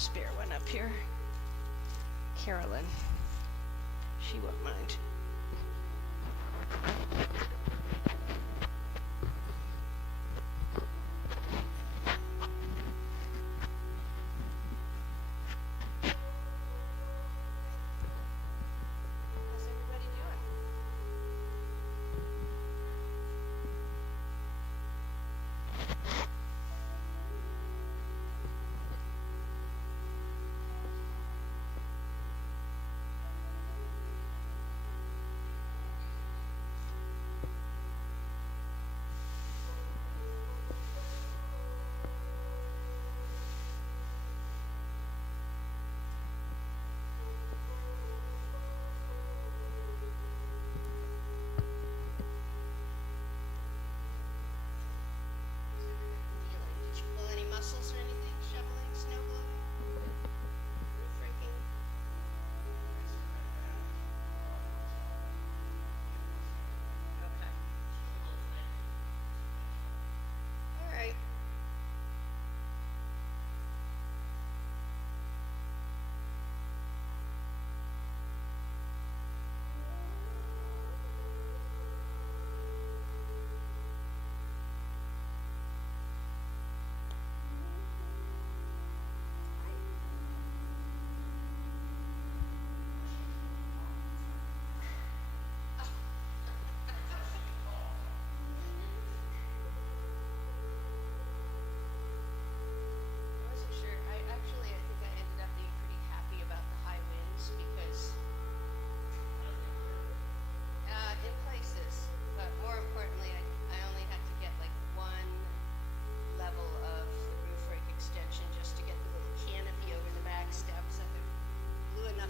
spare one up here. Carolyn. She won't mind.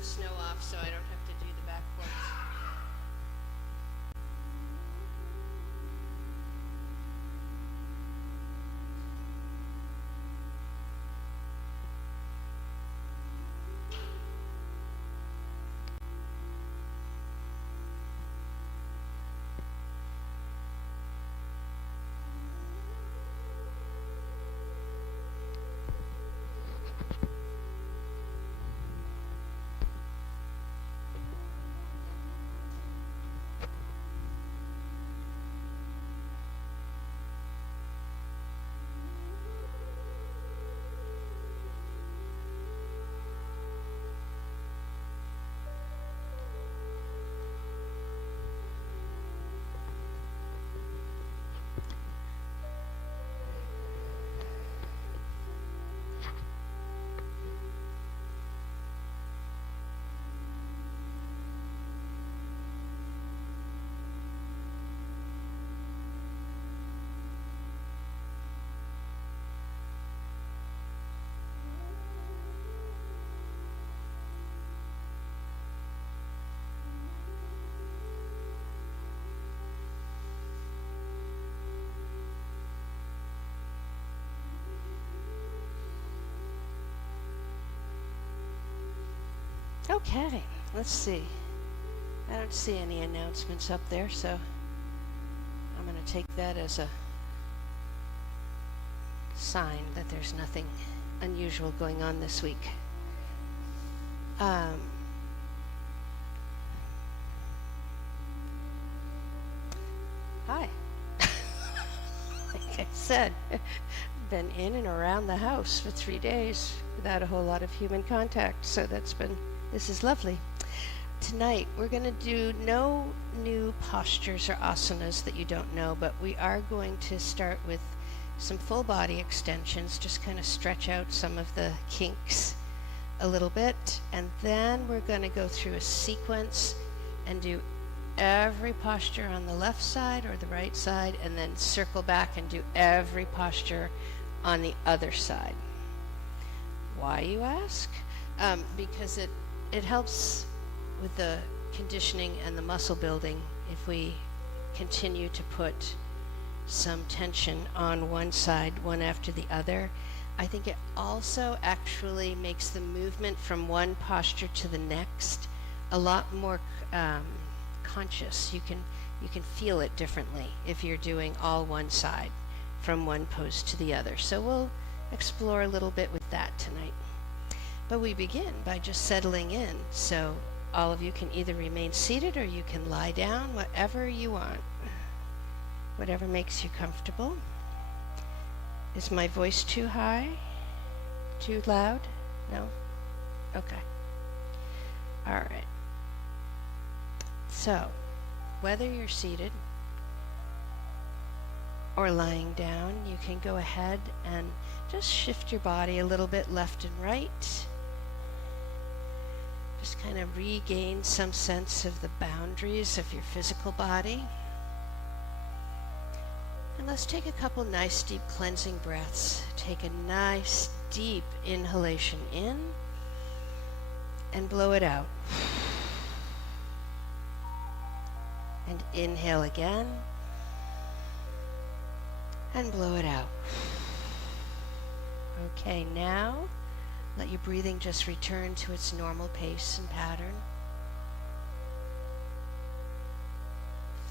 Snow off so I don't have to do the back porch. Okay, let's see. I don't see any announcements up there, so I'm going to take that as a sign that there's nothing unusual going on this week. Hi. Like I said, been in and around the house for 3 days without a whole lot of human contact, so this is lovely. Tonight we're going to do no new postures or asanas that you don't know, but we are going to start with some full body extensions, just kind of stretch out some of the kinks a little bit, and then we're going to go through a sequence and do every posture on the left side or the right side, and then circle back and do every posture on the other side. Why, you ask? Because it helps with the conditioning and the muscle building if we continue to put some tension on one side, one after the other. I think it also actually makes the movement from one posture to the next a lot more conscious. You can feel it differently if you're doing all one side from one pose to the other. So we'll explore a little bit with that tonight. But we begin by just settling in. So all of you can either remain seated or you can lie down, whatever you want, whatever makes you comfortable. Is my voice too high? Too loud? No? Okay. All right. So, whether you're seated or lying down, you can go ahead and just shift your body a little bit left and right. Just kind of regain some sense of the boundaries of your physical body. And let's take a couple nice deep cleansing breaths. Take a nice deep inhalation in and blow it out. And inhale again and blow it out. Okay, now let your breathing just return to its normal pace and pattern.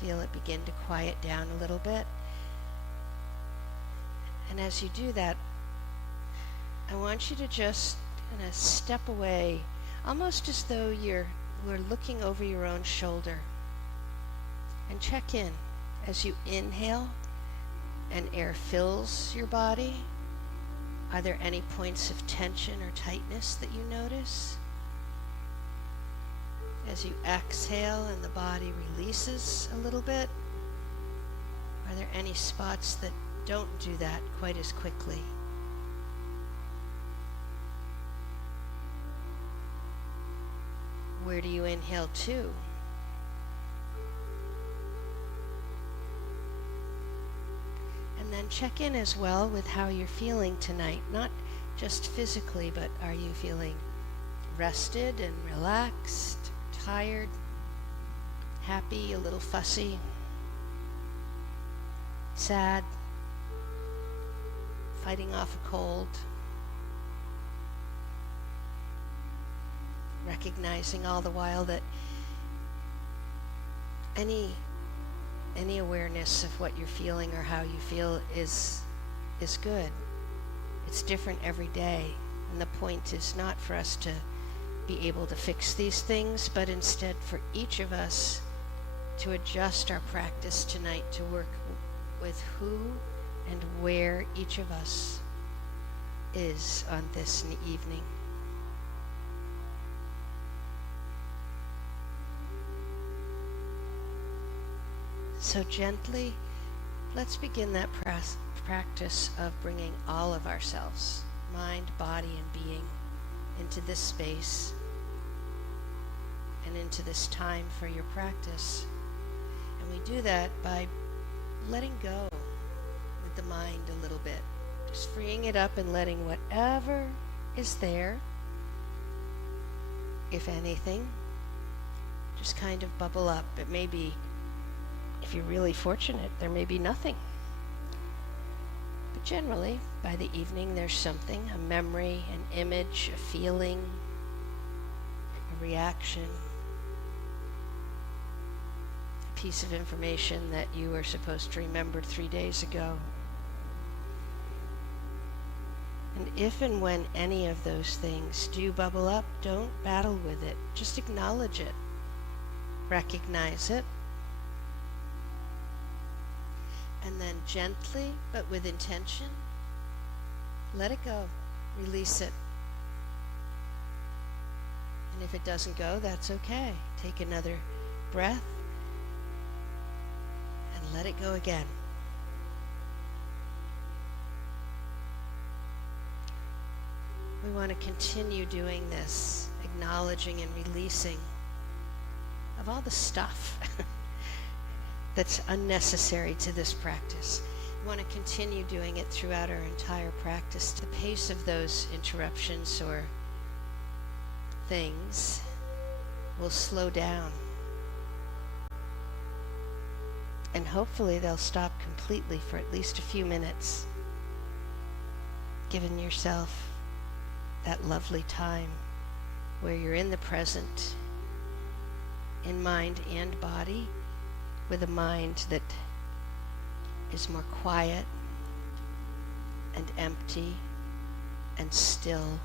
Feel it begin to quiet down a little bit. And as you do that, I want you to just kind of step away, almost as though you're looking over your own shoulder. And check in as you inhale and air fills your body. Are there any points of tension or tightness that you notice? As you exhale and the body releases a little bit, are there any spots that don't do that quite as quickly? Where do you inhale to? And then check in as well with how you're feeling tonight, not just physically, but are you feeling rested and relaxed, tired, happy, a little fussy, sad, fighting off a cold, recognizing all the while that any awareness of what you're feeling or how you feel is good. It's different every day, and the point is not for us to be able to fix these things, but instead for each of us to adjust our practice tonight to work with who and where each of us is on this evening. So gently, let's begin that practice of bringing all of ourselves, mind, body, and being, into this space and into this time for your practice. And we do that by letting go with the mind a little bit, just freeing it up and letting whatever is there, if anything, just kind of bubble up. It may be, if you're really fortunate, there may be nothing. But generally, by the evening, there's something, a memory, an image, a feeling, a reaction, a piece of information that you were supposed to remember 3 days ago. And if and when any of those things do bubble up, don't battle with it. Just acknowledge it. Recognize it. And then gently, but with intention, let it go. Release it. And if it doesn't go, that's okay. Take another breath and let it go again. We want to continue doing this, acknowledging and releasing of all the stuff that's unnecessary to this practice. We want to continue doing it throughout our entire practice. The pace of those interruptions or things will slow down. And hopefully they'll stop completely for at least a few minutes, giving yourself that lovely time where you're in the present, in mind and body, with a mind that is more quiet and empty and still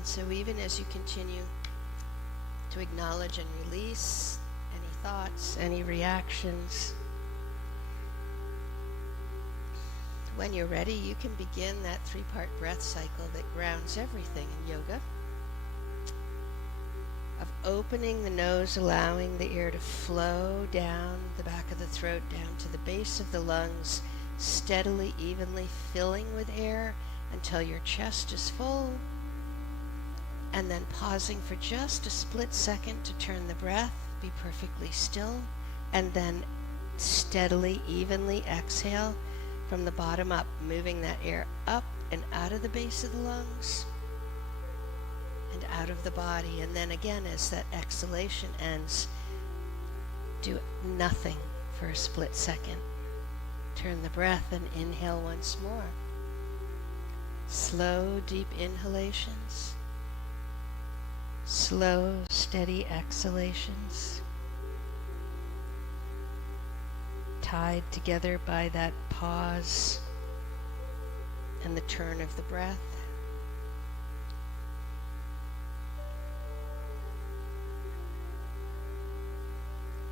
And so even as you continue to acknowledge and release any thoughts, any reactions, when you're ready, you can begin that 3-part breath cycle that grounds everything in yoga. Of opening the nose, allowing the air to flow down the back of the throat, down to the base of the lungs, steadily, evenly filling with air until your chest is full, and then pausing for just a split second to turn the breath, be perfectly still, and then steadily, evenly exhale from the bottom up, moving that air up and out of the base of the lungs and out of the body. And then again, as that exhalation ends, do nothing for a split second. Turn the breath and inhale once more. Slow, deep inhalations. Slow, steady exhalations. Tied together by that pause and the turn of the breath.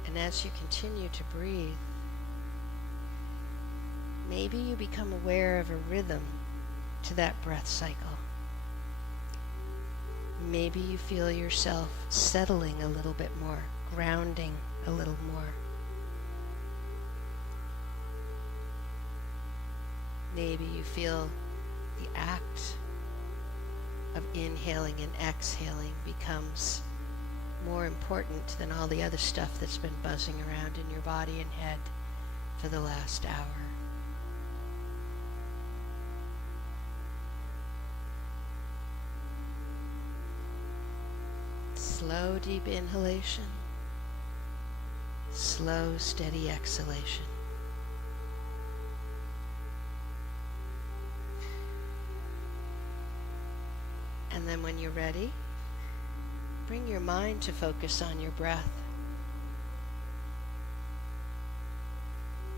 And as you continue to breathe, maybe you become aware of a rhythm to that breath cycle. Maybe you feel yourself settling a little bit more, grounding a little more. Maybe you feel the act of inhaling and exhaling becomes more important than all the other stuff that's been buzzing around in your body and head for the last hour. Slow, deep inhalation. Slow, steady exhalation. And then when you're ready, bring your mind to focus on your breath.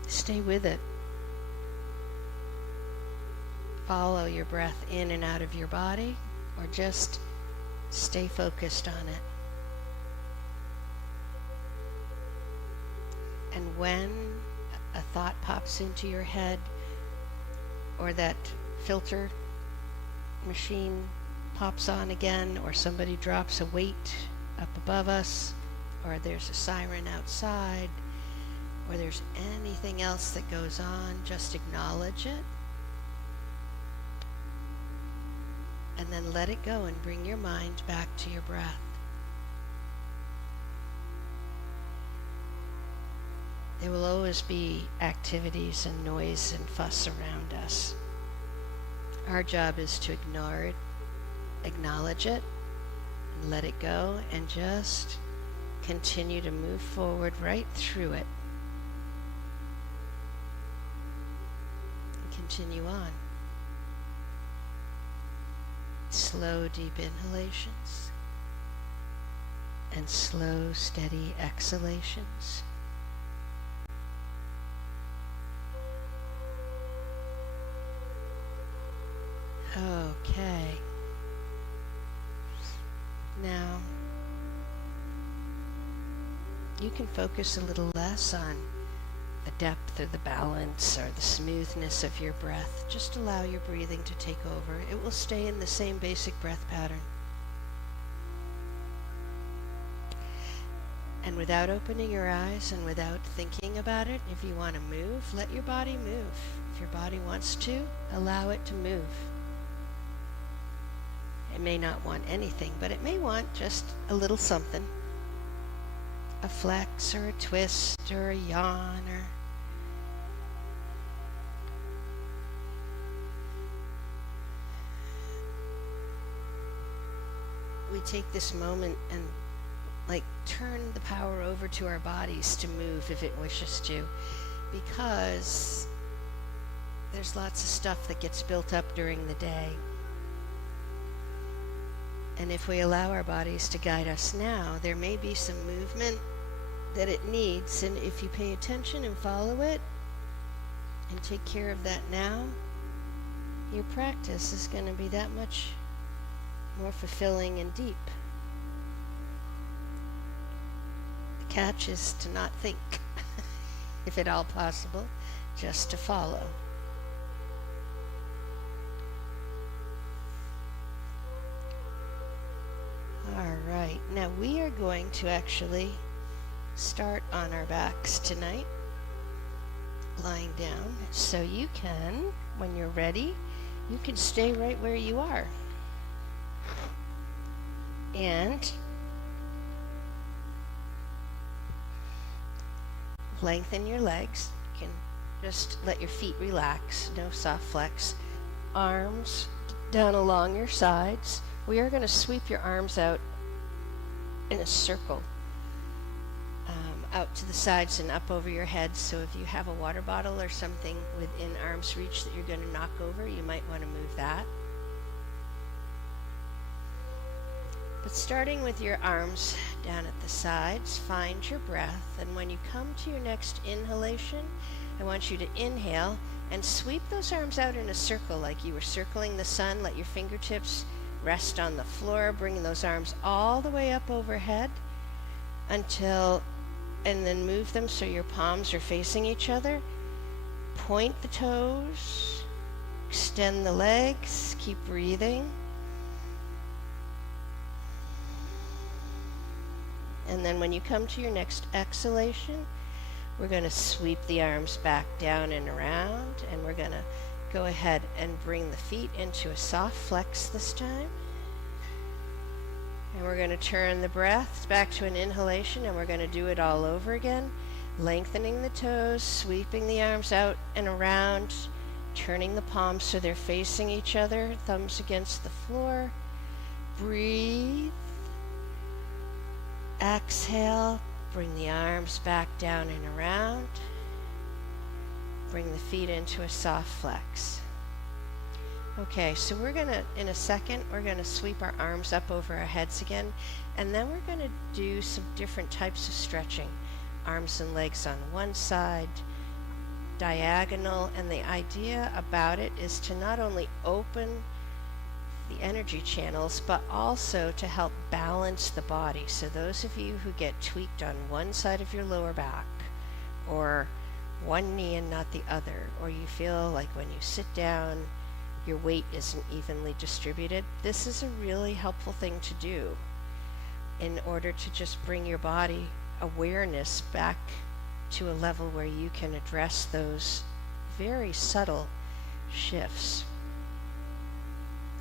Stay with it. Follow your breath in and out of your body, or just stay focused on it. And when a thought pops into your head, or that filter machine pops on again, or somebody drops a weight up above us, or there's a siren outside, or there's anything else that goes on, just acknowledge it. And then let it go and bring your mind back to your breath. There will always be activities and noise and fuss around us. Our job is to ignore it, acknowledge it, and let it go, and just continue to move forward right through it. And continue on. Slow, deep inhalations and slow, steady exhalations. Okay. Now, you can focus a little less on the depth or the balance or the smoothness of your breath. Just allow your breathing to take over. It will stay in the same basic breath pattern. And without opening your eyes and without thinking about it, if you want to move, let your body move. If your body wants to, allow it to move. It may not want anything, but it may want just a little something. A flex or a twist or a yawn or we take this moment and turn the power over to our bodies to move if it wishes to, because there's lots of stuff that gets built up during the day. And if we allow our bodies to guide us now, there may be some movement that it needs, and if you pay attention and follow it and take care of that now, your practice is going to be that much more fulfilling and deep. The catch is to not think, if at all possible, just to follow. All right, now we are going to actually start on our backs tonight, lying down, so you can, when you're ready, you can stay right where you are. And lengthen your legs. You can just let your feet relax, no soft flex. Arms down along your sides. We are going to sweep your arms out in a circle, out to the sides and up over your head. So if you have a water bottle or something within arm's reach that you're going to knock over, you might want to move that. But starting with your arms down at the sides, find your breath, and when you come to your next inhalation, I want you to inhale and sweep those arms out in a circle like you were circling the sun. Let your fingertips rest on the floor, bringing those arms all the way up overhead and then move them so your palms are facing each other. Point the toes, extend the legs, keep breathing. And then when you come to your next exhalation, we're going to sweep the arms back down and around, and we're going to go ahead and bring the feet into a soft flex this time. And we're going to turn the breath back to an inhalation, and we're going to do it all over again. Lengthening the toes, sweeping the arms out and around, turning the palms so they're facing each other, thumbs against the floor. Breathe. Exhale, bring the arms back down and around. Bring the feet into a soft flex. Okay, so we're gonna, in a second, we're gonna sweep our arms up over our heads again, and then we're gonna do some different types of stretching. Arms and legs on one side, diagonal, and the idea about it is to not only open the energy channels, but also to help balance the body. So those of you who get tweaked on one side of your lower back, or one knee and not the other, or you feel like when you sit down your weight isn't evenly distributed, this is a really helpful thing to do in order to just bring your body awareness back to a level where you can address those very subtle shifts.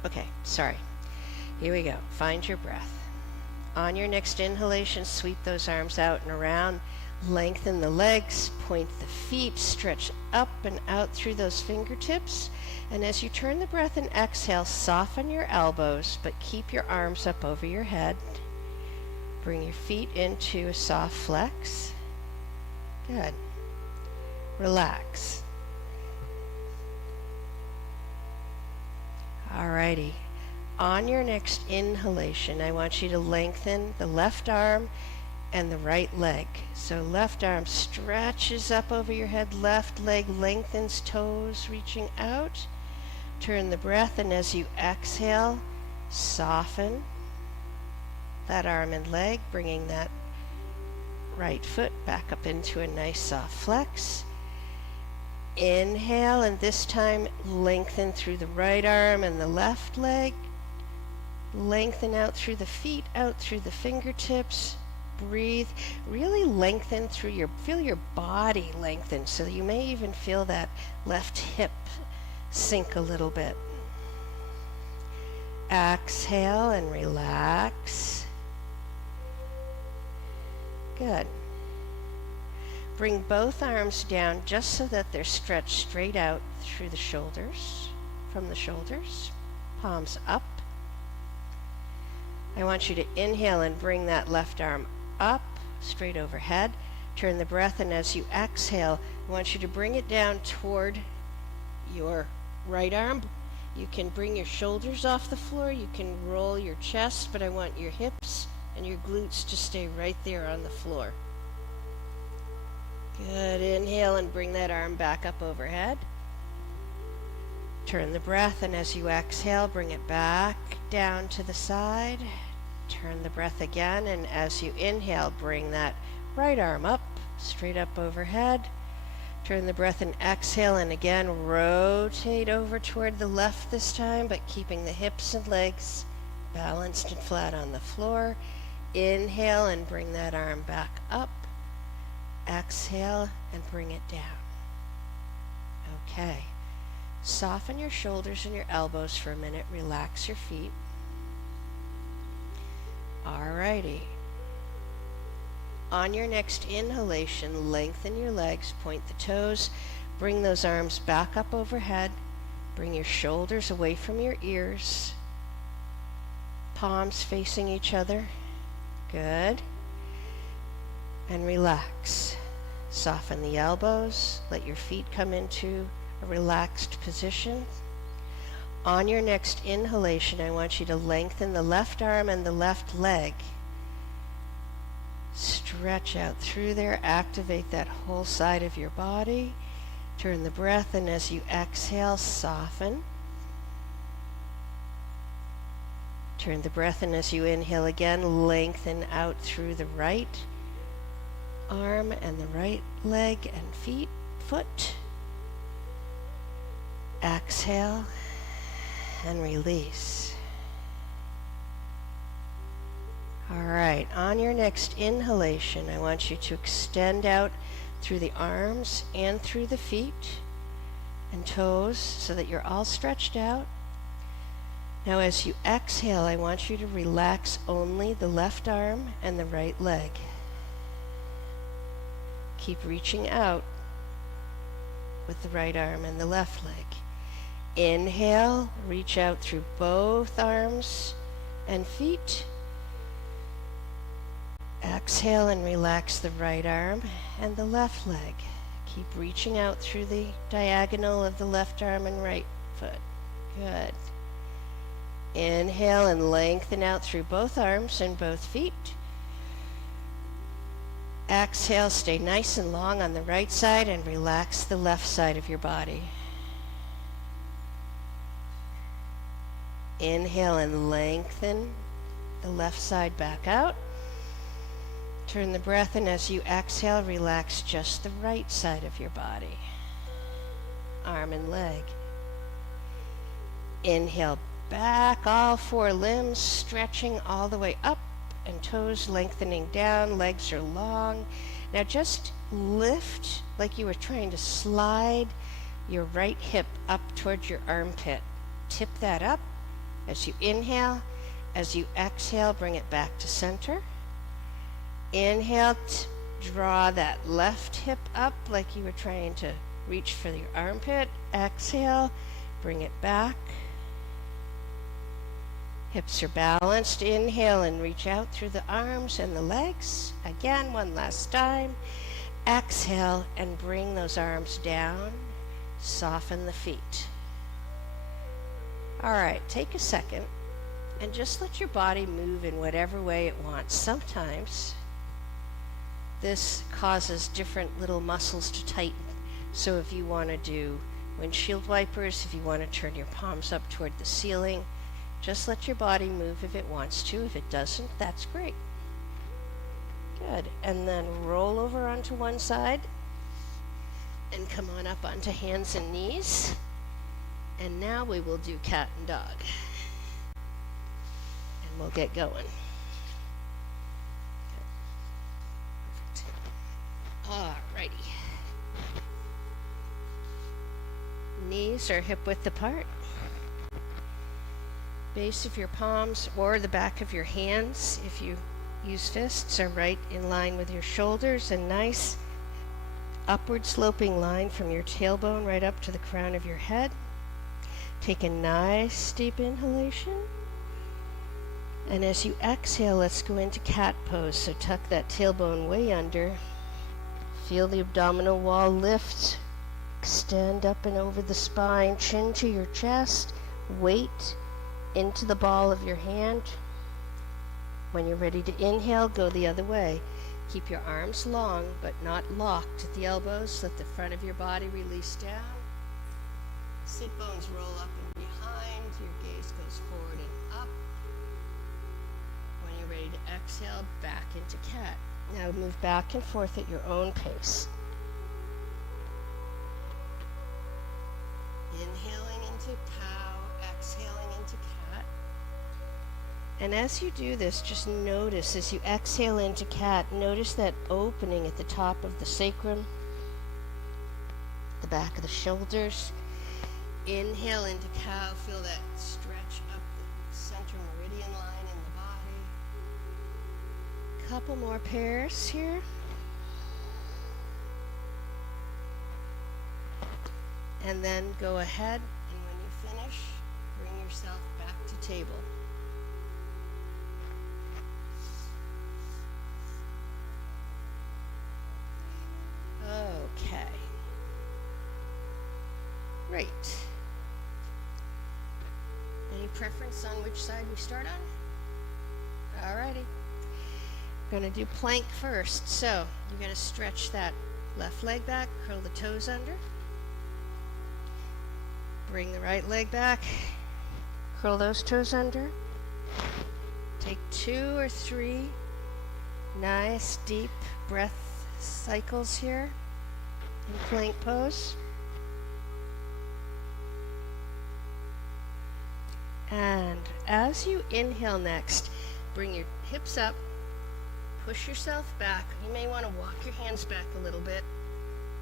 Okay, sorry. Here we go. Find your breath. On your next inhalation, sweep those arms out and around. Lengthen the legs, point the feet, stretch up and out through those fingertips. And as you turn the breath and exhale, soften your elbows, but keep your arms up over your head. Bring your feet into a soft flex. Good. Relax. Alrighty. On your next inhalation, I want you to lengthen the left arm and the right leg. So left arm stretches up over your head, left leg lengthens, toes reaching out. Turn the breath, and as you exhale, soften that arm and leg, bringing that right foot back up into a nice soft flex. Inhale, and this time lengthen through the right arm and the left leg. Lengthen out through the feet, out through the fingertips. Breathe. Really lengthen through feel your body lengthen, so you may even feel that left hip sink a little bit. Exhale and relax. Good. Bring both arms down just so that they're stretched straight out through the shoulders, from the shoulders, palms up. I want you to inhale and bring that left arm up, straight overhead. Turn the breath, and as you exhale, I want you to bring it down toward your right arm. You can bring your shoulders off the floor, you can roll your chest, but I want your hips and your glutes to stay right there on the floor. Good. Inhale and bring that arm back up overhead. Turn the breath, and as you exhale, bring it back down to the side. Turn the breath again, and as you inhale, bring that right arm up, straight up overhead. Turn the breath and exhale, and again, rotate over toward the left this time, but keeping the hips and legs balanced and flat on the floor. Inhale and bring that arm back up. Exhale and bring it down. Okay. Soften your shoulders and your elbows for a minute. Relax your feet. Alrighty. On your next inhalation, lengthen your legs, point the toes, bring those arms back up overhead, bring your shoulders away from your ears, palms facing each other. Good. And relax. Soften the elbows, let your feet come into a relaxed position. On your next inhalation, I want you to lengthen the left arm and the left leg. Stretch out through there, activate that whole side of your body. Turn the breath, and as you exhale, soften. Turn the breath, and as you inhale again, lengthen out through the right arm and the right leg and foot. Exhale and release. All right, on your next inhalation, I want you to extend out through the arms and through the feet and toes so that you're all stretched out. Now as you exhale, I want you to relax only the left arm and the right leg. Keep reaching out with the right arm and the left leg. Inhale, reach out through both arms and feet. Exhale and relax the right arm and the left leg. Keep reaching out through the diagonal of the left arm and right foot. Good. Inhale and lengthen out through both arms and both feet. Exhale, stay nice and long on the right side and relax the left side of your body. Inhale and lengthen the left side back out. Turn the breath, and as you exhale, relax just the right side of your body. Arm and leg. Inhale back, all four limbs stretching all the way up and toes lengthening down, legs are long. Now just lift like you were trying to slide your right hip up towards your armpit. Tip that up as you inhale. As you exhale, bring it back to center. Inhale, draw that left hip up like you were trying to reach for your armpit. Exhale, bring it back. Hips are balanced. Inhale and reach out through the arms and the legs. Again, one last time. Exhale and bring those arms down. Soften the feet. All right, take a second and just let your body move in whatever way it wants. Sometimes this causes different little muscles to tighten. So if you want to do windshield wipers, if you want to turn your palms up toward the ceiling, just let your body move if it wants to. If it doesn't, that's great. Good. And then roll over onto one side and come on up onto hands and knees. And now we will do cat and dog. And we'll get going. Perfect. Alrighty. Knees are hip width apart. Base of your palms or the back of your hands, if you use fists, are right in line with your shoulders, and nice upward sloping line from your tailbone right up to the crown of your head. Take a nice deep inhalation. And as you exhale, let's go into cat pose. So tuck that tailbone way under. Feel the abdominal wall lift. Extend up and over the spine, chin to your chest. Weight into the ball of your hand. When you're ready to inhale, go the other way. Keep your arms long, but not locked at the elbows. Let the front of your body release down. Sit bones roll up and behind. Your gaze goes forward and up. When you're ready to exhale, back into cat. Now move back and forth at your own pace. Inhaling into cow, exhaling into cat. And as you do this, just notice as you exhale into cat, notice that opening at the top of the sacrum, the back of the shoulders. Inhale into cow, feel that stretch up the center meridian line in the body. Couple more pairs here. And then go ahead, and when you finish, bring yourself back to table. Okay. Great. Any preference on which side we start on? Alrighty. We're going to do plank first. So you're going to stretch that left leg back, curl the toes under. Bring the right leg back, curl those toes under. Take 2 or 3 nice deep breath cycles here in plank pose. And as you inhale next, bring your hips up, push yourself back. You may want to walk your hands back a little bit.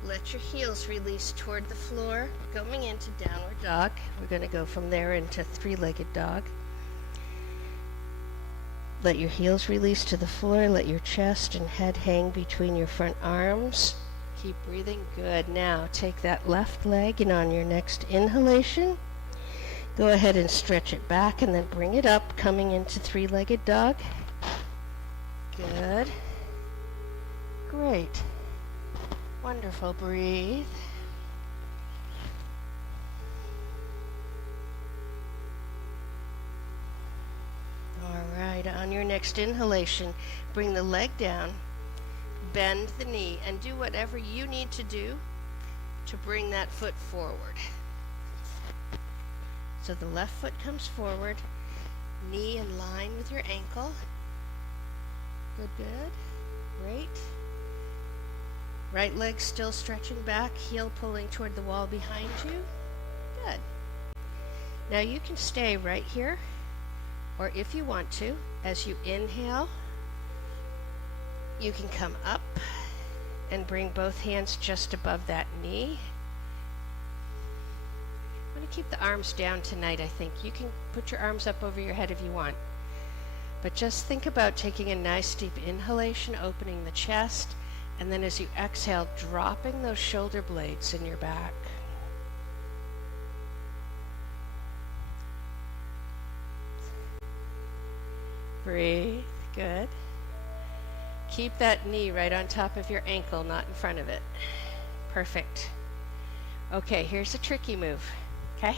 Let your heels release toward the floor, going into downward dog. We're going to go from there into three-legged dog. Let your heels release to the floor. Let your chest and head hang between your front arms. Keep breathing. Good. Now take that left leg, and on your next inhalation, go ahead and stretch it back and then bring it up, coming into three-legged dog. Good. Great. Wonderful. Breathe. All right, on your next inhalation, bring the leg down, bend the knee, and do whatever you need to do to bring that foot forward. So the left foot comes forward, knee in line with your ankle. Good, good. Great. Right leg still stretching back, heel pulling toward the wall behind you. Good. Now you can stay right here, or if you want to, as you inhale, you can come up and bring both hands just above that knee. I'm going to keep the arms down tonight, I think. You can put your arms up over your head if you want. But just think about taking a nice deep inhalation, opening the chest, and then as you exhale, dropping those shoulder blades in your back. Breathe. Good. Keep that knee right on top of your ankle, not in front of it. Perfect. Okay, here's a tricky move. Okay?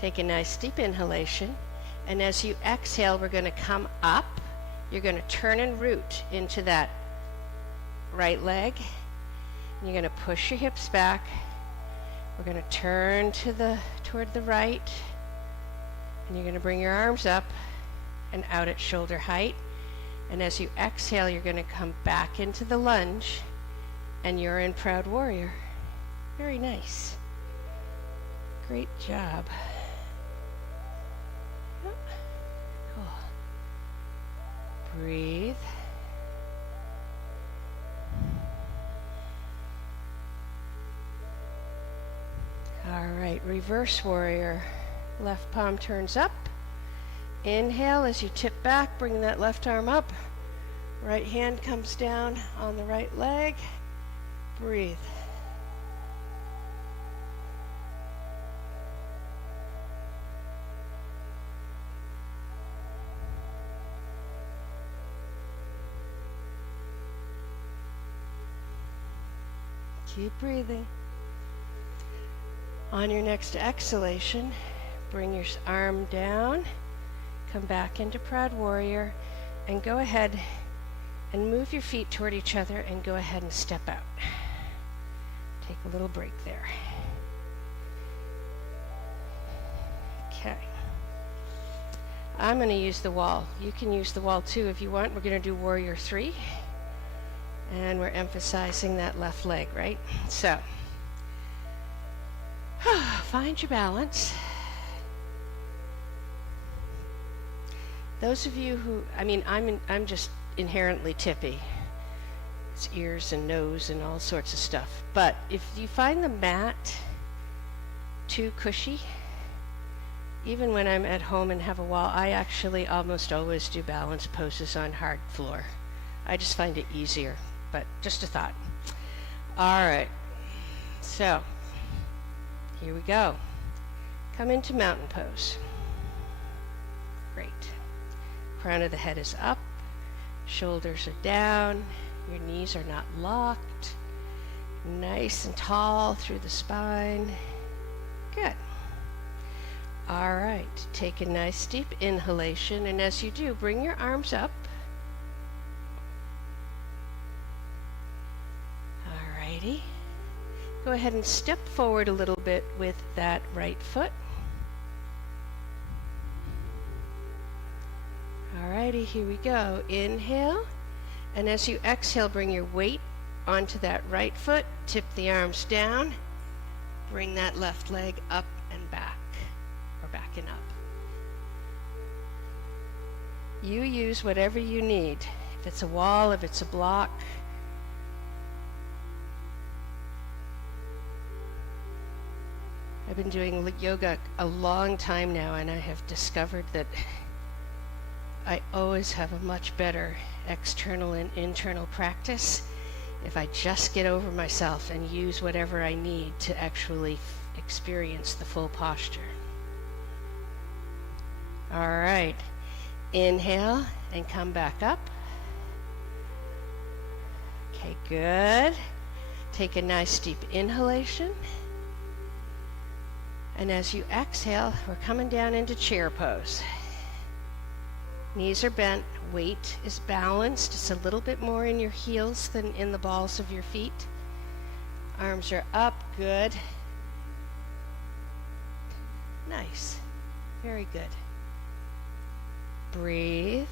Take a nice deep inhalation, and as you exhale, we're going to come up. You're going to turn and root into that right leg. And you're going to push your hips back. We're going to turn toward the right, and you're going to bring your arms up and out at shoulder height. And as you exhale, you're going to come back into the lunge, and you're in Proud Warrior. Very nice. Great job. Cool. Breathe. All right, reverse warrior. Left palm turns up. Inhale as you tip back, bring that left arm up. Right hand comes down on the right leg. Breathe. Keep breathing. On your next exhalation, bring your arm down, come back into Proud Warrior, and go ahead and move your feet toward each other and go ahead and step out. Take a little break there. Okay. I'm going to use the wall. You can use the wall too if you want. We're going to do Warrior 3. And we're emphasizing that left leg, right? So, find your balance. Those of you who, I'm just inherently tippy. It's ears and nose and all sorts of stuff. But if you find the mat too cushy, even when I'm at home and have a wall, I actually almost always do balance poses on hard floor. I just find it easier, but just a thought. All right, so here we go. Come into mountain pose. Great. Crown of the head is up, shoulders are down, your knees are not locked. Nice and tall through the spine. Good. All right, take a nice deep inhalation, and as you do, bring your arms up. All righty. Go ahead and step forward a little bit with that right foot. All righty, here we go. Inhale, and as you exhale, bring your weight onto that right foot, tip the arms down, bring that left leg up and back, or back and up. You use whatever you need. If it's a wall, if it's a block. I've been doing yoga a long time now, and I have discovered that I always have a much better external and internal practice if I just get over myself and use whatever I need to actually experience the full posture. All right, inhale and come back up. Okay, good. Take a nice deep inhalation. And as you exhale, we're coming down into chair pose. Knees are bent, weight is balanced. It's a little bit more in your heels than in the balls of your feet. Arms are up, good. Nice, very good. Breathe.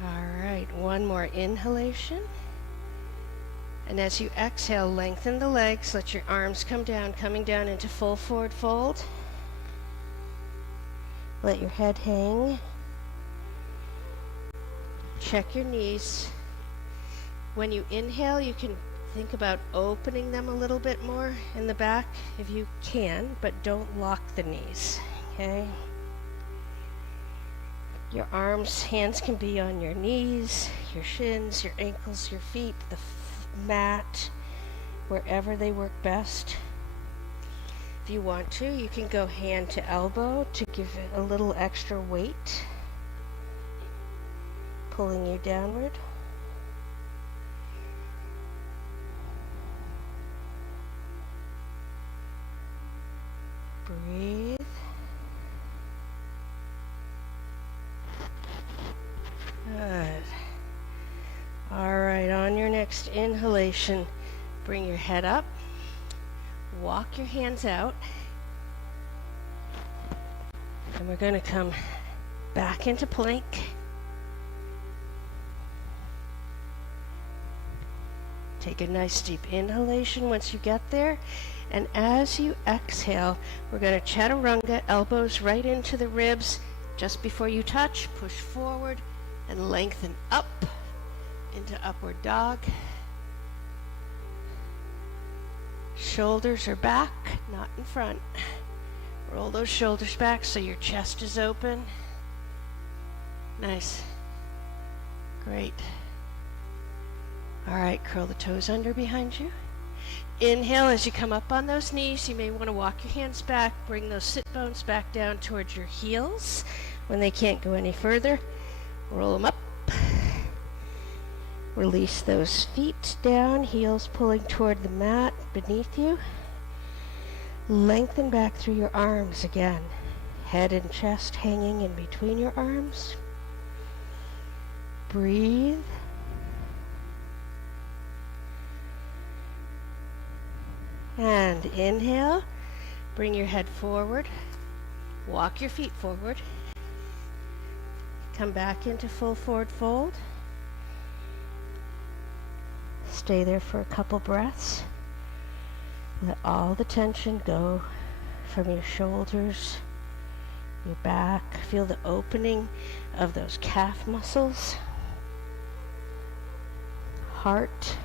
All right, one more inhalation. And as you exhale, lengthen the legs, let your arms come down, coming down into full forward fold. Let your head hang. Check your knees. When you inhale, you can think about opening them a little bit more in the back if you can, but don't lock the knees, okay? Your arms, hands can be on your knees, your shins, your ankles, your feet, the mat, wherever they work best. If you want to, you can go hand to elbow to give it a little extra weight, pulling you downward. Breathe. Good. All right, on your next inhalation, bring your head up, walk your hands out, and we're going to come back into plank. Take a nice deep inhalation once you get there, and as you exhale, we're going to chaturanga, elbows right into the ribs. Just before you touch, push forward and lengthen up into upward dog. Shoulders are back, not in front. Roll those shoulders back so your chest is open. Nice. Great. All right, curl the toes under behind you. Inhale as you come up on those knees. You may want to walk your hands back, bring those sit bones back down towards your heels. When they can't go any further, roll them up. Release those feet down, heels pulling toward the mat beneath you. Lengthen back through your arms again. Head and chest hanging in between your arms. Breathe. And inhale, bring your head forward, walk your feet forward, come back into full forward fold. Stay there for a couple breaths. Let all the tension go from your shoulders, your back. Feel the opening of those calf muscles. Heart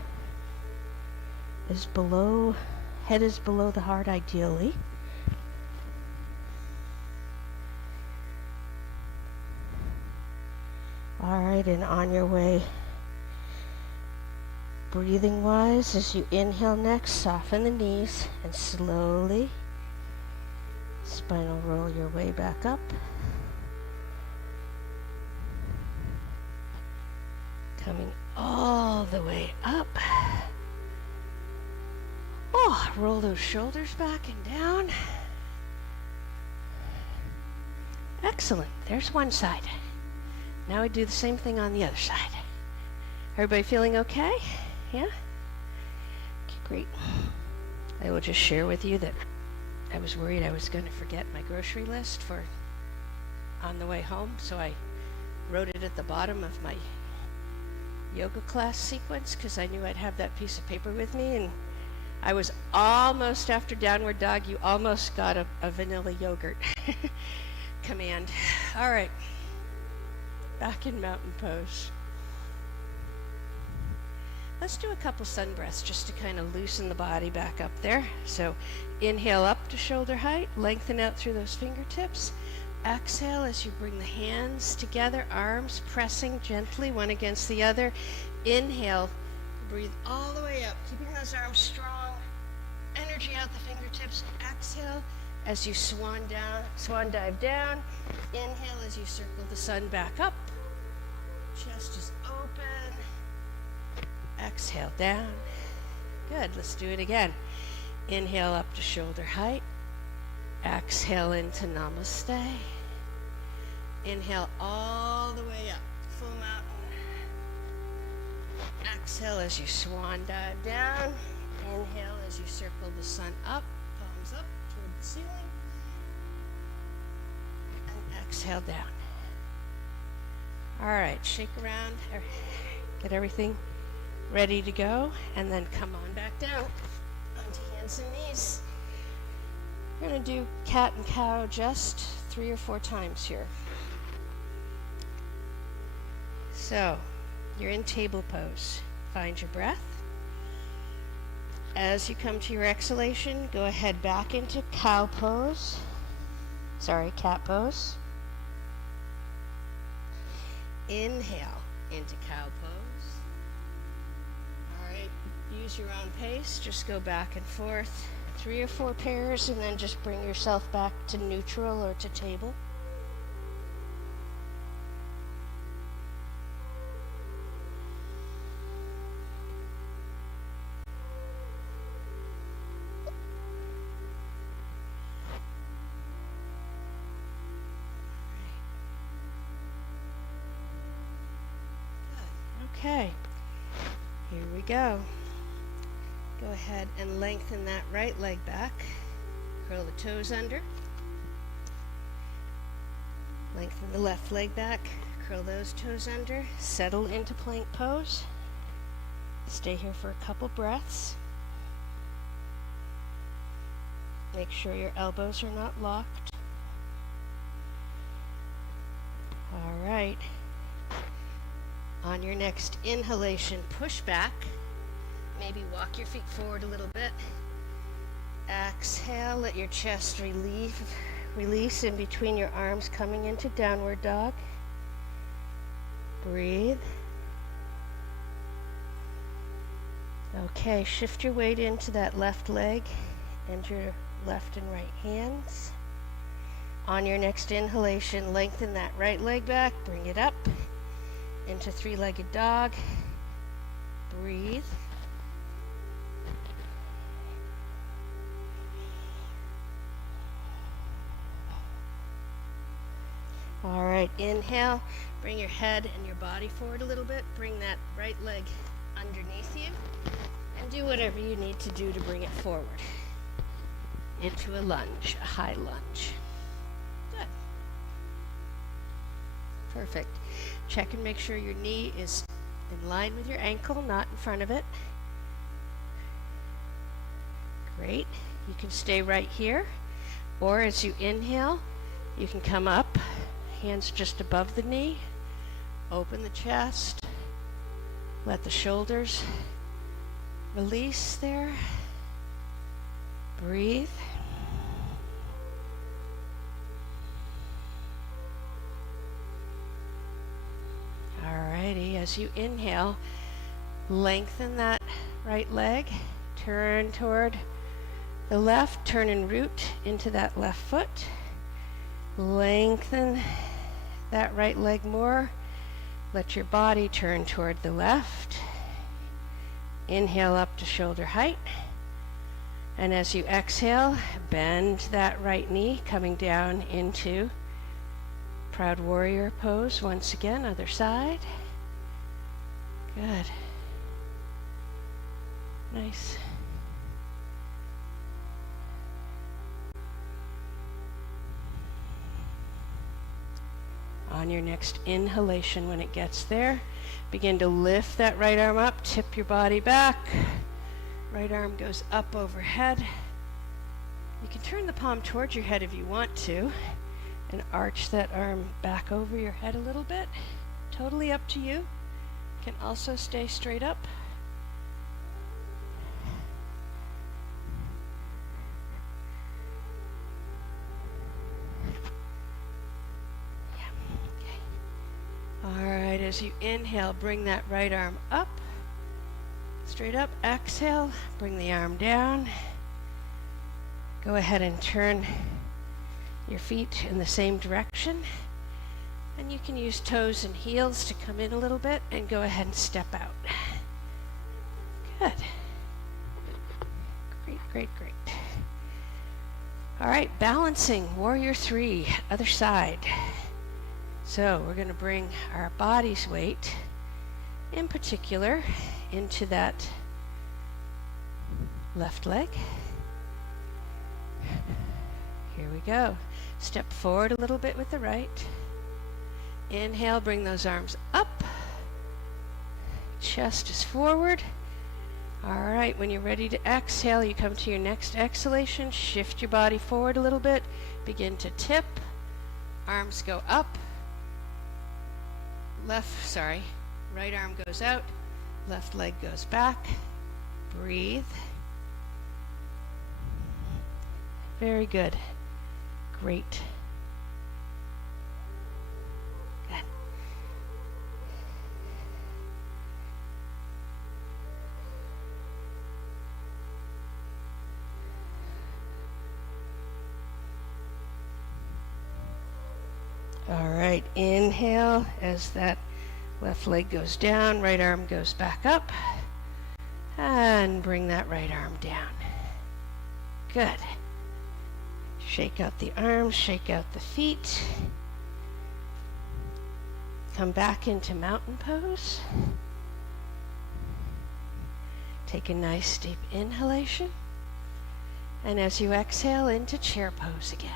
is below, head is below the heart ideally. All right, and on your way, breathing wise, as you inhale next, soften the knees and slowly spinal roll your way back up. Coming all the way up. Oh, roll those shoulders back and down. Excellent. There's one side. Now we do the same thing on the other side. Everybody feeling okay? Yeah? Okay, great. I will just share with you that I was worried I was going to forget my grocery list for on the way home, so I wrote it at the bottom of my yoga class sequence because I knew I'd have that piece of paper with me, and I was almost, after downward dog, you almost got a vanilla yogurt command. All right, back in mountain pose. Let's do a couple sun breaths just to kind of loosen the body back up there. So inhale up to shoulder height, lengthen out through those fingertips. Exhale as you bring the hands together, arms pressing gently one against the other. Inhale, breathe all the way up, keeping those arms strong. Energy out the fingertips. Exhale as you swan dive down. Inhale as you circle the sun back up. Chest is open. Exhale down. Good. Let's do it again. Inhale up to shoulder height. Exhale into namaste. Inhale all the way up. Full mountain. Exhale as you swan dive down. Inhale as you circle the sun up. Palms up toward the ceiling. And exhale down. All right. Shake around. Get everything ready to go, and then come on back down onto hands and knees. We're going to do cat and cow just 3 or 4 times here. So, you're in table pose. Find your breath. As you come to your exhalation, go ahead back into cat pose. Inhale into cow pose. Use your own pace. Just go back and forth 3 or 4 pairs, and then just bring yourself back to neutral or to table. Good. Okay. Here we go. Go ahead and lengthen that right leg back. Curl the toes under. Lengthen the left leg back. Curl those toes under. Settle into plank pose. Stay here for a couple breaths. Make sure your elbows are not locked. All right. On your next inhalation, push back. Maybe walk your feet forward a little bit. Exhale, let your chest release in between your arms, coming into downward dog. Breathe. Okay, shift your weight into that left leg and your left and right hands. On your next inhalation, lengthen that right leg back, bring it up into 3-legged dog. Breathe. All right, inhale, bring your head and your body forward a little bit. Bring that right leg underneath you and do whatever you need to do to bring it forward. into a lunge, a high lunge. Good. Perfect. Check and make sure your knee is in line with your ankle, not in front of it. Great. You can stay right here, or as you inhale, you can come up, hands just above the knee, open the chest, let the shoulders release there. Breathe. Alrighty, as you inhale, lengthen that right leg, turn toward the left, turn and root into that left foot. Lengthen that right leg more. Let your body turn toward the left. Inhale up to shoulder height. And as you exhale, bend that right knee, coming down into Proud Warrior pose once again, other side. Good. Nice. On your next inhalation, when it gets there, begin to lift that right arm up, tip your body back. Right arm goes up overhead. You can turn the palm towards your head if you want to, and arch that arm back over your head a little bit. Totally up to you. Can also stay straight up. Alright, as you inhale, bring that right arm up, straight up. Exhale, bring the arm down. Go ahead and turn your feet in the same direction. And you can use toes and heels to come in a little bit and go ahead and step out. Good. Great, great, great. Alright, balancing, Warrior 3, other side. So we're going to bring our body's weight, in particular, into that left leg. Here we go. Step forward a little bit with the right. Inhale, bring those arms up. Chest is forward. All right, when you're ready to exhale, you come to your next exhalation. Shift your body forward a little bit. Begin to tip. Arms go up. Right arm goes out, left leg goes back. Breathe. Very good. Great. Good. All right, inhale as that left leg goes down, right arm goes back up, and bring that right arm down. Good. Shake out the arms, shake out the feet. Come back into mountain pose. Take a nice deep inhalation. And as you exhale, into chair pose again.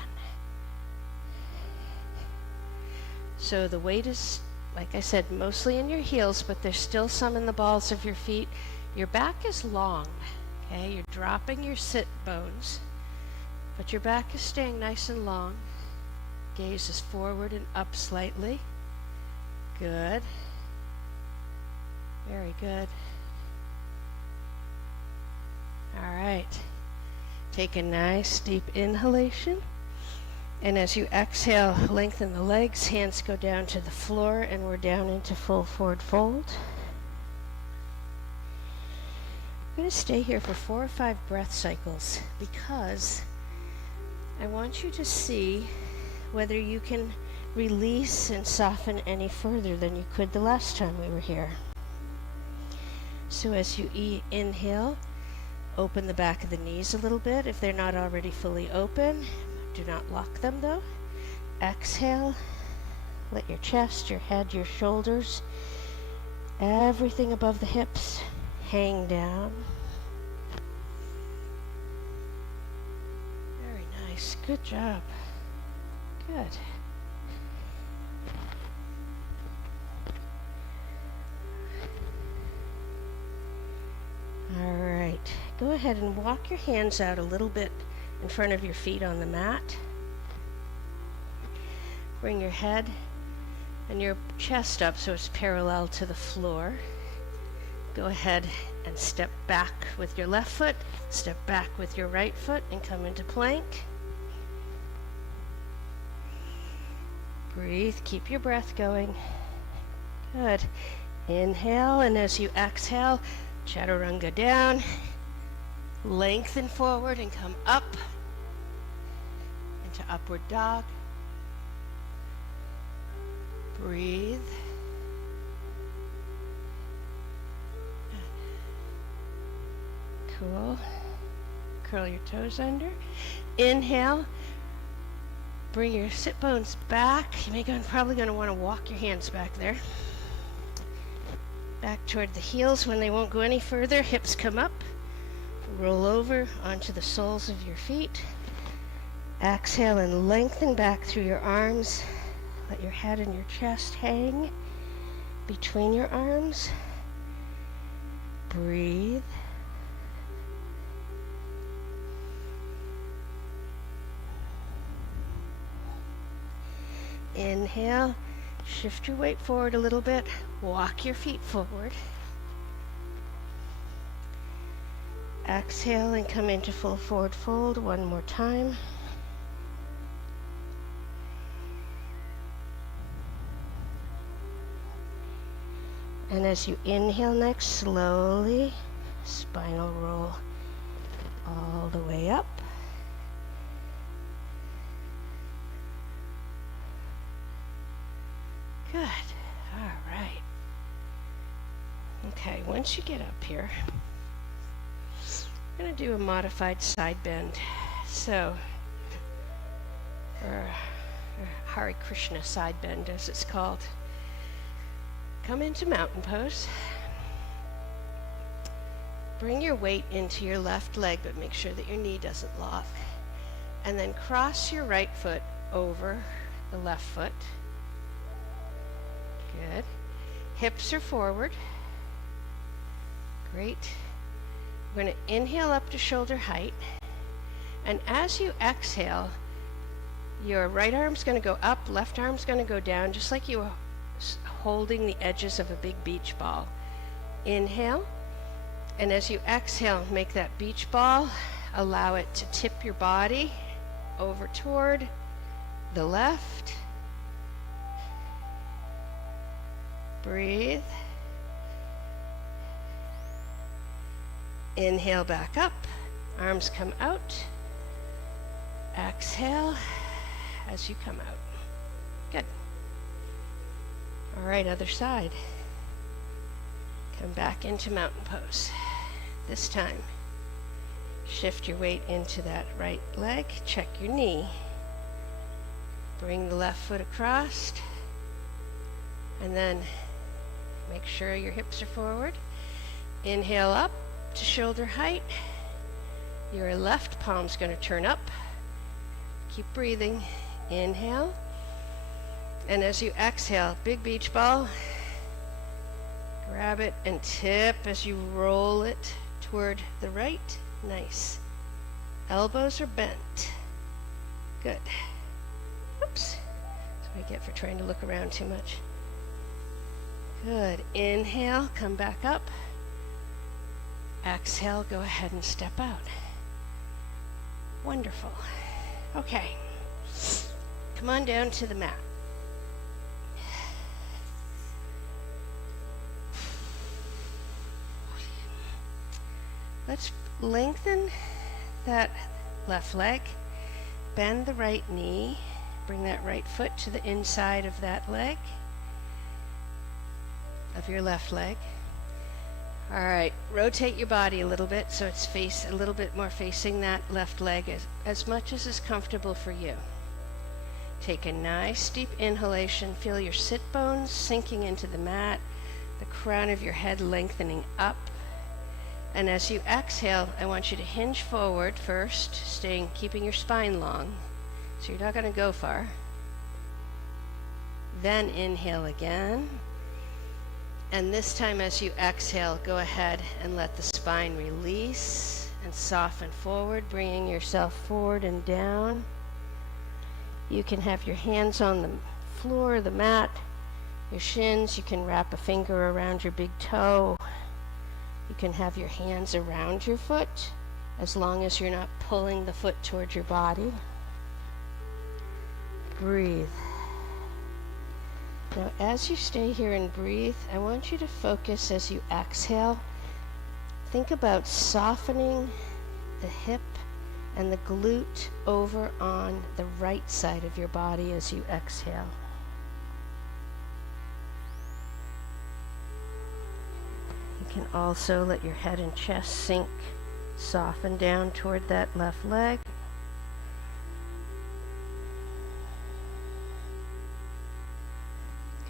So the weight is, like I said, mostly in your heels, but there's still some in the balls of your feet. Your back is long, okay? You're dropping your sit bones, but your back is staying nice and long. Gaze is forward and up slightly. Good. Very good. All right. Take a nice deep inhalation. And as you exhale, lengthen the legs, hands go down to the floor, and we're down into full forward fold. I'm going to stay here for 4 or 5 breath cycles because I want you to see whether you can release and soften any further than you could the last time we were here. So as you inhale, open the back of the knees a little bit if they're not already fully open. Do not lock them though. Exhale. Let your chest, your head, your shoulders, everything above the hips hang down. Good job. Good. All right. Go ahead and walk your hands out a little bit in front of your feet on the mat. Bring your head and your chest up so it's parallel to the floor. Go ahead and step back with your left foot, step back with your right foot, and come into plank. Breathe, keep your breath going. Good. Inhale, and as you exhale, chaturanga down. Lengthen forward and come up into upward dog. Breathe. Cool. Curl your toes under. Inhale. Bring your sit bones back. You're probably going to want to walk your hands back there. Back toward the heels when they won't go any further. Hips come up. Roll over onto the soles of your feet. Exhale and lengthen back through your arms. Let your head and your chest hang between your arms. Breathe. Inhale, shift your weight forward a little bit, walk your feet forward. Exhale and come into full forward fold one more time. And as you inhale next, slowly, spinal roll all the way up. Good. All right. Okay, once you get up here, I'm going to do a modified side bend. So, or Hare Krishna side bend as it's called. Come into mountain pose. Bring your weight into your left leg, but make sure that your knee doesn't lock. And then cross your right foot over the left foot. Good. Hips are forward. Great. We're going to inhale up to shoulder height. And as you exhale, your right arm's going to go up, left arm's going to go down, just like you were holding the edges of a big beach ball. Inhale. And as you exhale, make that beach ball. Allow it to tip your body over toward the left. Breathe. Inhale back up. Arms come out. Exhale as you come out. Good. All right, other side. Come back into mountain pose. This time, shift your weight into that right leg. Check your knee. Bring the left foot across. And then make sure your hips are forward. Inhale up to shoulder height. Your left palm's going to turn up. Keep breathing. Inhale. And as you exhale, big beach ball. Grab it and tip as you roll it toward the right. Nice. Elbows are bent. Good. Oops. That's what I get for trying to look around too much. Good. Inhale, come back up. Exhale, go ahead and step out. Wonderful. Okay. Come on down to the mat. Let's lengthen that left leg. Bend the right knee. Bring that right foot to the inside of that leg. Of your left leg. All right, rotate your body a little bit so it's a little bit more facing that left leg as much as is comfortable for you. Take a nice deep inhalation. Feel your sit bones sinking into the mat, the crown of your head lengthening up. And as you exhale, I want you to hinge forward first, keeping your spine long. So you're not going to go far. Then inhale again. And this time as you exhale, go ahead and let the spine release and soften forward, bringing yourself forward and down. You can have your hands on the floor, the mat, your shins. You can wrap a finger around your big toe. You can have your hands around your foot, as long as you're not pulling the foot toward your body. Breathe. Now, as you stay here and breathe, I want you to focus as you exhale. Think about softening the hip and the glute over on the right side of your body as you exhale. You can also let your head and chest sink, soften down toward that left leg.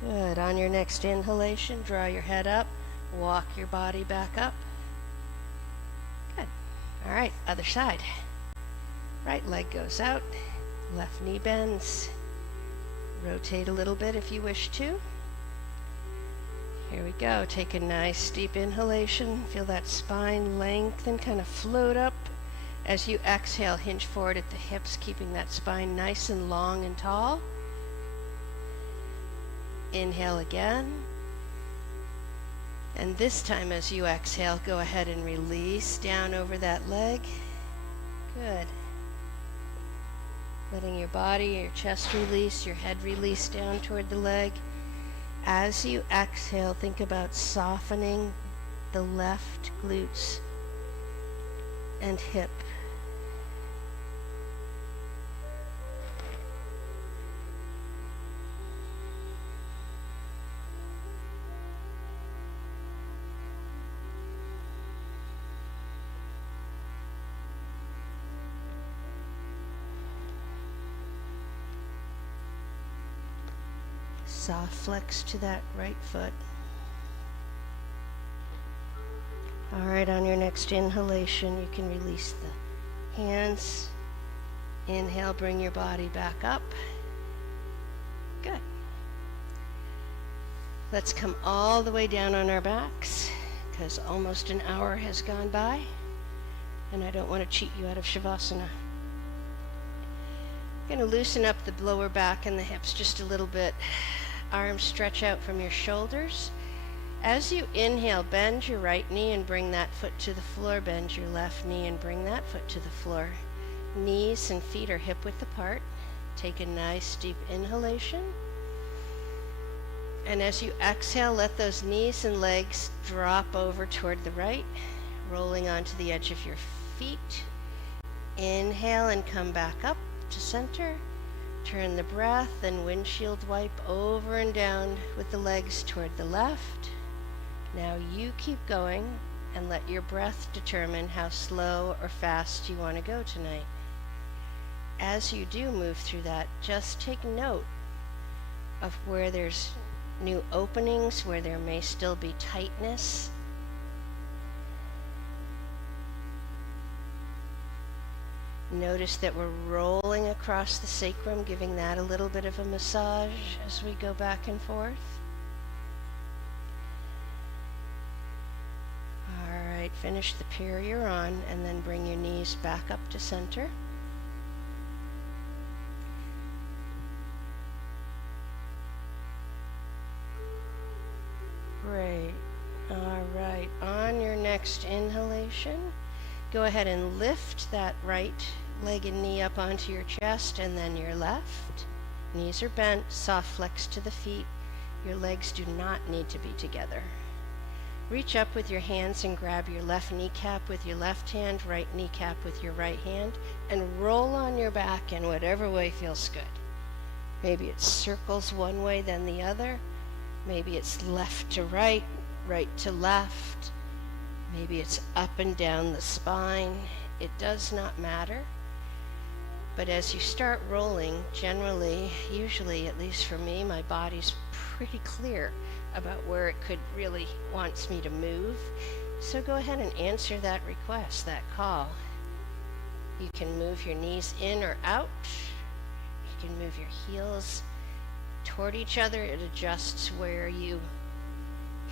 Good. On your next inhalation, draw your head up, walk your body back up. Good. All right, other side. Right leg goes out, left knee bends. Rotate a little bit if you wish to. Here we go. Take a nice deep inhalation. Feel that spine lengthen, kind of float up. As you exhale, hinge forward at the hips, keeping that spine nice and long and tall. Inhale again. And this time as you exhale, go ahead and release down over that leg. Good. Letting your body, your chest release, your head release down toward the leg. As you exhale, think about softening the left glutes and hip. Soft flex to that right foot. All right, on your next inhalation, you can release the hands. Inhale, bring your body back up. Good. Let's come all the way down on our backs, because almost an hour has gone by, and I don't want to cheat you out of Shavasana. I'm going to loosen up the lower back and the hips just a little bit. Arms stretch out from your shoulders. As you inhale, bend your right knee and bring that foot to the floor. Bend your left knee and bring that foot to the floor. Knees and feet are hip width apart. Take a nice deep inhalation. And as you exhale, let those knees and legs drop over toward the right, rolling onto the edge of your feet. Inhale and come back up to center. Turn the breath and windshield wipe over and down with the legs toward the left. Now you keep going and let your breath determine how slow or fast you want to go tonight. As you do move through that, just take note of where there's new openings, where there may still be tightness. Notice that we're rolling across the sacrum, giving that a little bit of a massage as we go back and forth. All right, finish the pier you're on, and then bring your knees back up to center. Great. All right, on your next inhalation, go ahead and lift that right leg and knee up onto your chest, and then your left. Knees are bent, soft flex to the feet. Your legs do not need to be together. Reach up with your hands and grab your left kneecap with your left hand, right kneecap with your right hand, and roll on your back in whatever way feels good. Maybe it's circles one way, then the other. Maybe it's left to right, right to left. Maybe it's up and down the spine. It does not matter. But as you start rolling, generally, usually, at least for me, my body's pretty clear about where it could really wants me to move. So go ahead and answer that request, that call. You can move your knees in or out. you can move your heels toward each other, it adjusts where you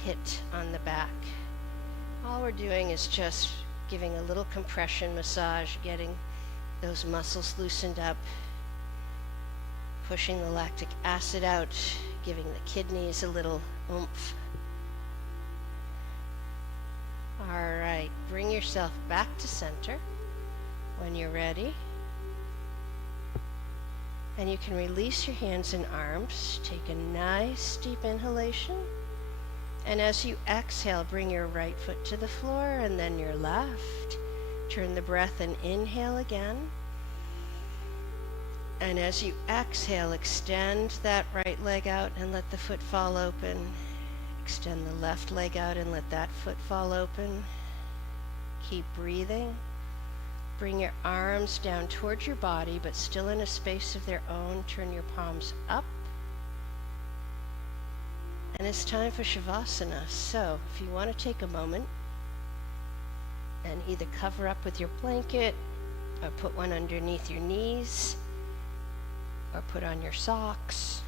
hit on the back. All we're doing is just giving a little compression massage, getting those muscles loosened up, pushing the lactic acid out, giving the kidneys a little oomph. All right, bring yourself back to center when you're ready. And you can release your hands and arms. Take a nice deep inhalation. And as you exhale, bring your right foot to the floor and then your left. Turn the breath and inhale again. And as you exhale, extend that right leg out and let the foot fall open. Extend the left leg out and let that foot fall open. Keep breathing. Bring your arms down towards your body, but still in a space of their own. Turn your palms up. And it's time for Shavasana. So if you want to take a moment and either cover up with your blanket or put one underneath your knees or put on your socks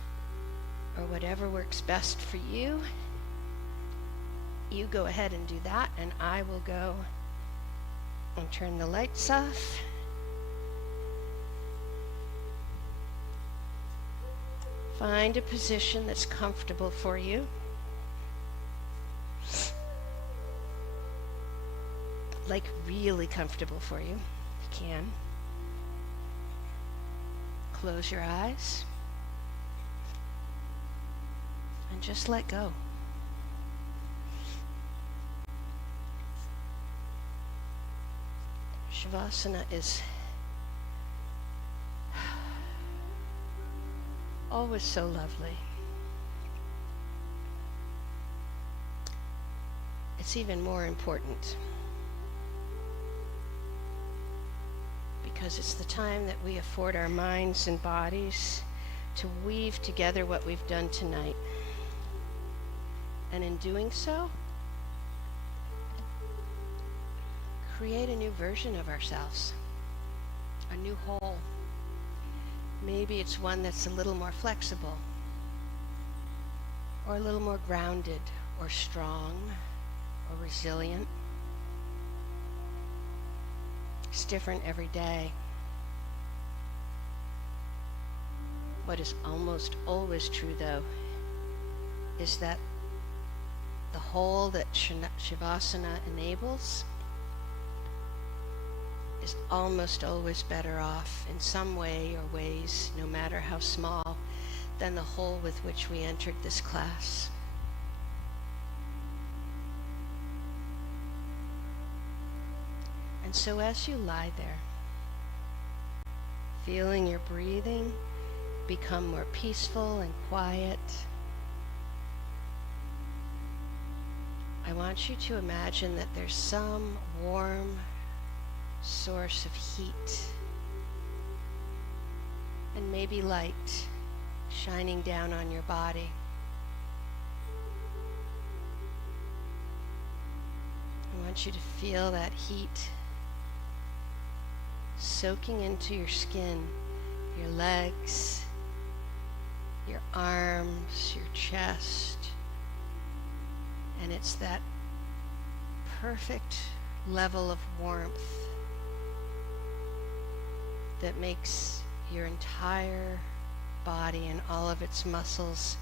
or whatever works best for you, you go ahead and do that, and I will go and turn the lights off. Find a position that's comfortable for you. Like really comfortable for you. You can. Close your eyes and just let go. Shavasana is always so lovely. It's even more important because it's the time that we afford our minds and bodies to weave together what we've done tonight. And in doing so, create a new version of ourselves, a new whole. Maybe it's one that's a little more flexible, or a little more grounded, or strong, or resilient. It's different every day. What is almost always true, though, is that the whole that Shavasana enables is almost always better off in some way or ways, no matter how small, than the whole with which we entered this class. And so as you lie there, feeling your breathing become more peaceful and quiet, I want you to imagine that there's some warm source of heat and maybe light shining down on your body. I want you to feel that heat soaking into your skin, your legs, your arms, your chest, and it's that perfect level of warmth that makes your entire body and all of its muscles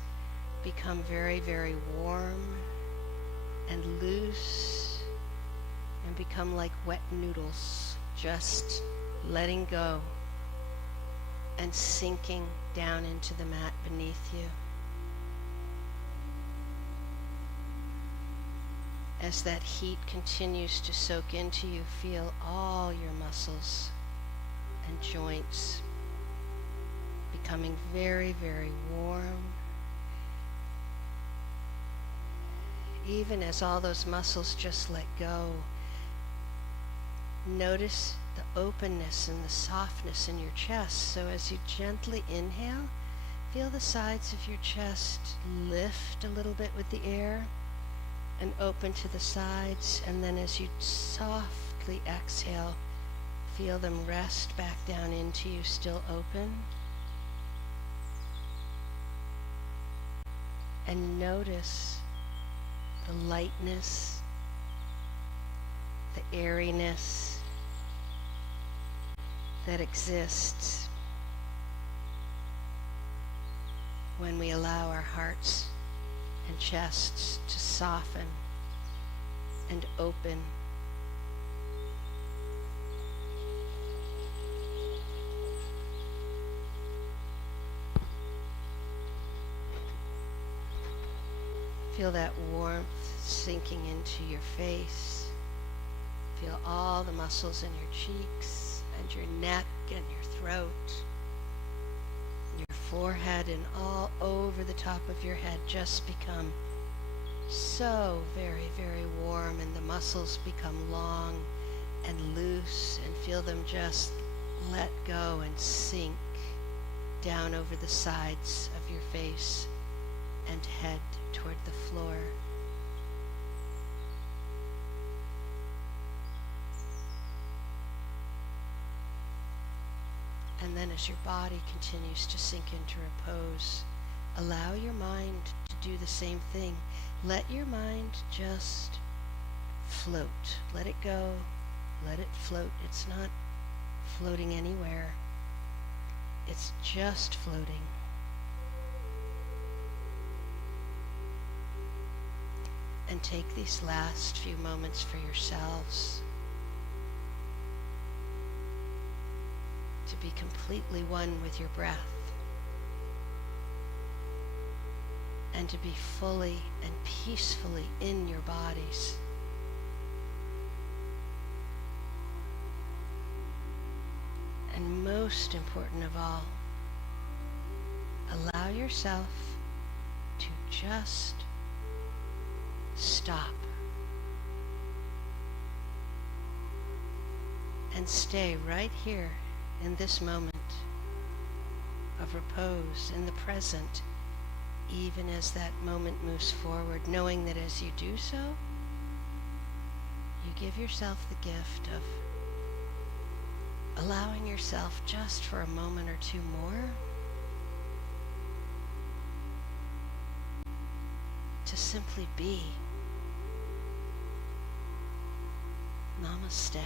become very, very warm and loose and become like wet noodles, just letting go and sinking down into the mat beneath you. As that heat continues to soak into you, feel all your muscles and joints becoming very, very warm. Even as all those muscles just let go, notice the openness and the softness in your chest. So as you gently inhale, feel the sides of your chest lift a little bit with the air and open to the sides. And then as you softly exhale, feel them rest back down into you, still open. and notice the lightness, the airiness that exists when we allow our hearts and chests to soften and open. Feel that warmth sinking into your face. Feel all the muscles in your cheeks and your neck and your throat, your forehead, and all over the top of your head just become so very, very warm, and the muscles become long and loose, and feel them just let go and sink down over the sides of your face and head toward the floor. And then as your body continues to sink into repose, allow your mind to do the same thing. Let your mind just float. Let it go. Let it float. It's not floating anywhere. It's just floating. And take these last few moments for yourselves to be completely one with your breath and to be fully and peacefully in your bodies. And most important of all, allow yourself to just stop and stay right here in this moment of repose, in the present, even as that moment moves forward, knowing that as you do so, you give yourself the gift of allowing yourself just for a moment or two more to simply be. Namaste.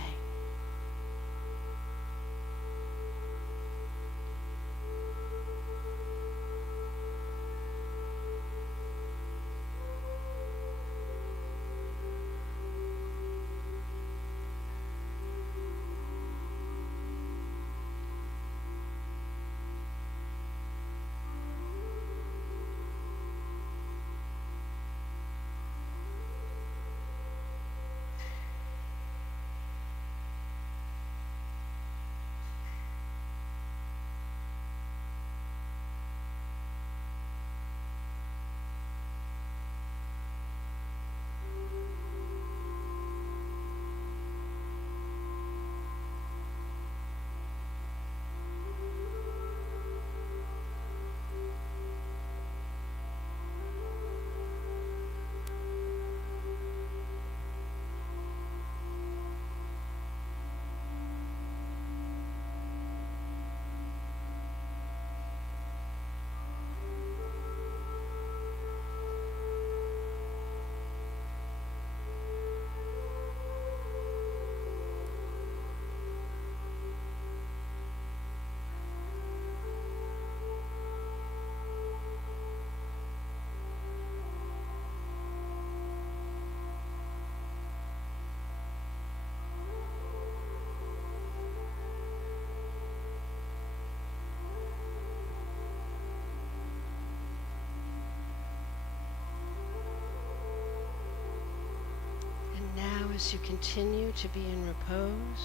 As you continue to be in repose,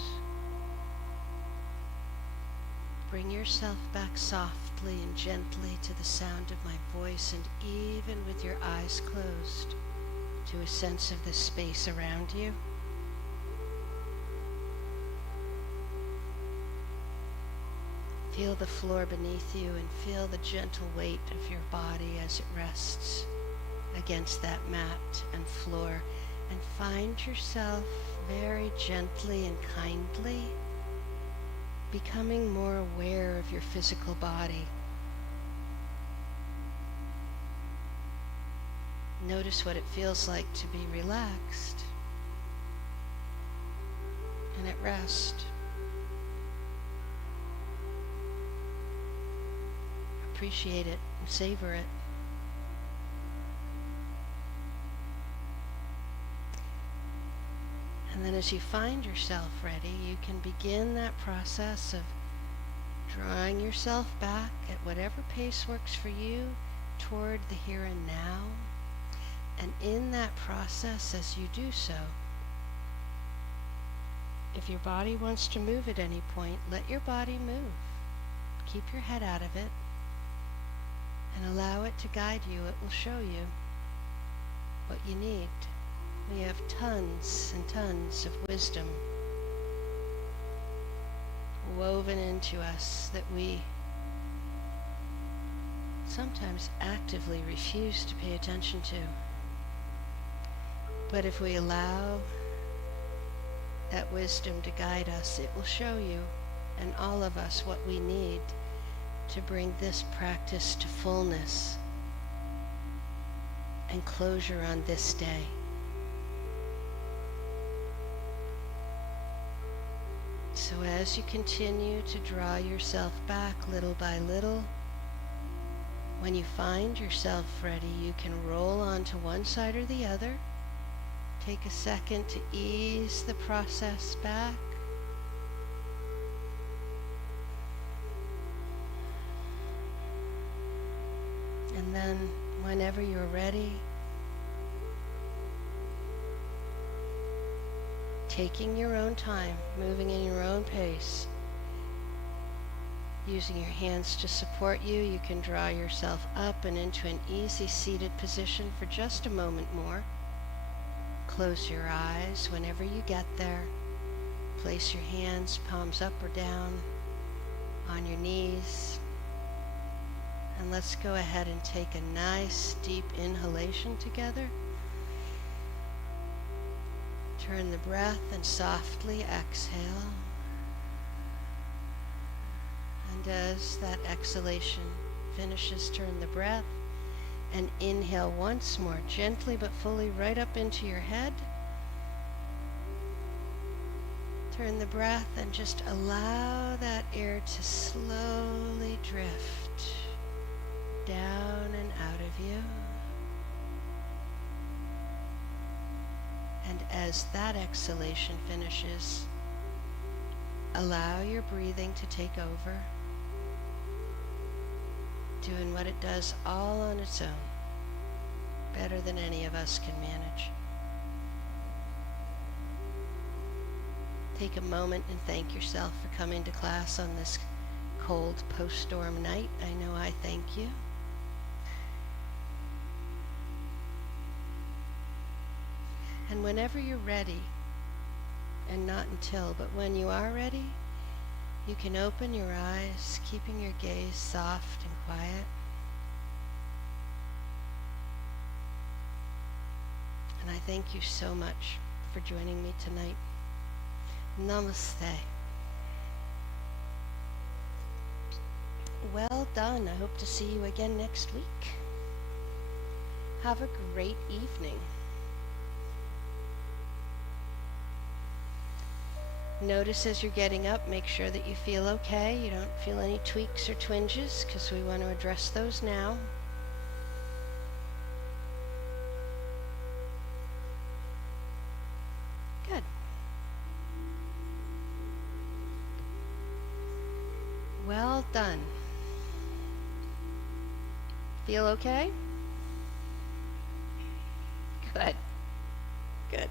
bring yourself back softly and gently to the sound of my voice, and even with your eyes closed, to a sense of the space around you. Feel the floor beneath you and feel the gentle weight of your body as it rests against that mat and floor. And find yourself very gently and kindly becoming more aware of your physical body. Notice what it feels like to be relaxed and at rest. Appreciate it and savor it. And then as you find yourself ready, you can begin that process of drawing yourself back at whatever pace works for you toward the here and now. And in that process, as you do so, if your body wants to move at any point, let your body move. Keep your head out of it and allow it to guide you. It will show you what you need. We have tons and tons of wisdom woven into us that we sometimes actively refuse to pay attention to. But if we allow that wisdom to guide us, it will show you and all of us what we need to bring this practice to fullness and closure on this day. So as you continue to draw yourself back little by little, when you find yourself ready, you can roll onto one side or the other. Take a second to ease the process back. And then whenever you're ready, taking your own time, moving in your own pace, using your hands to support you, you can draw yourself up and into an easy seated position for just a moment more. Close your eyes whenever you get there. Place your hands, palms up or down, on your knees. And let's go ahead and take a nice deep inhalation together. Turn the breath and softly exhale. And as that exhalation finishes, turn the breath and inhale once more, gently but fully, right up into your head. Turn the breath and just allow that air to slowly drift down and out of you. And as that exhalation finishes, allow your breathing to take over, doing what it does all on its own, better than any of us can manage. Take a moment and thank yourself for coming to class on this cold post-storm night. I know I thank you. And whenever you're ready, and not until, but when you are ready, you can open your eyes, keeping your gaze soft and quiet. And I thank you so much for joining me tonight. Namaste. Well done. I hope to see you again next week. Have a great evening. Notice as you're getting up, make sure that you feel okay. You don't feel any tweaks or twinges, because we want to address those now. Good. Well done. Feel okay? Good. Good.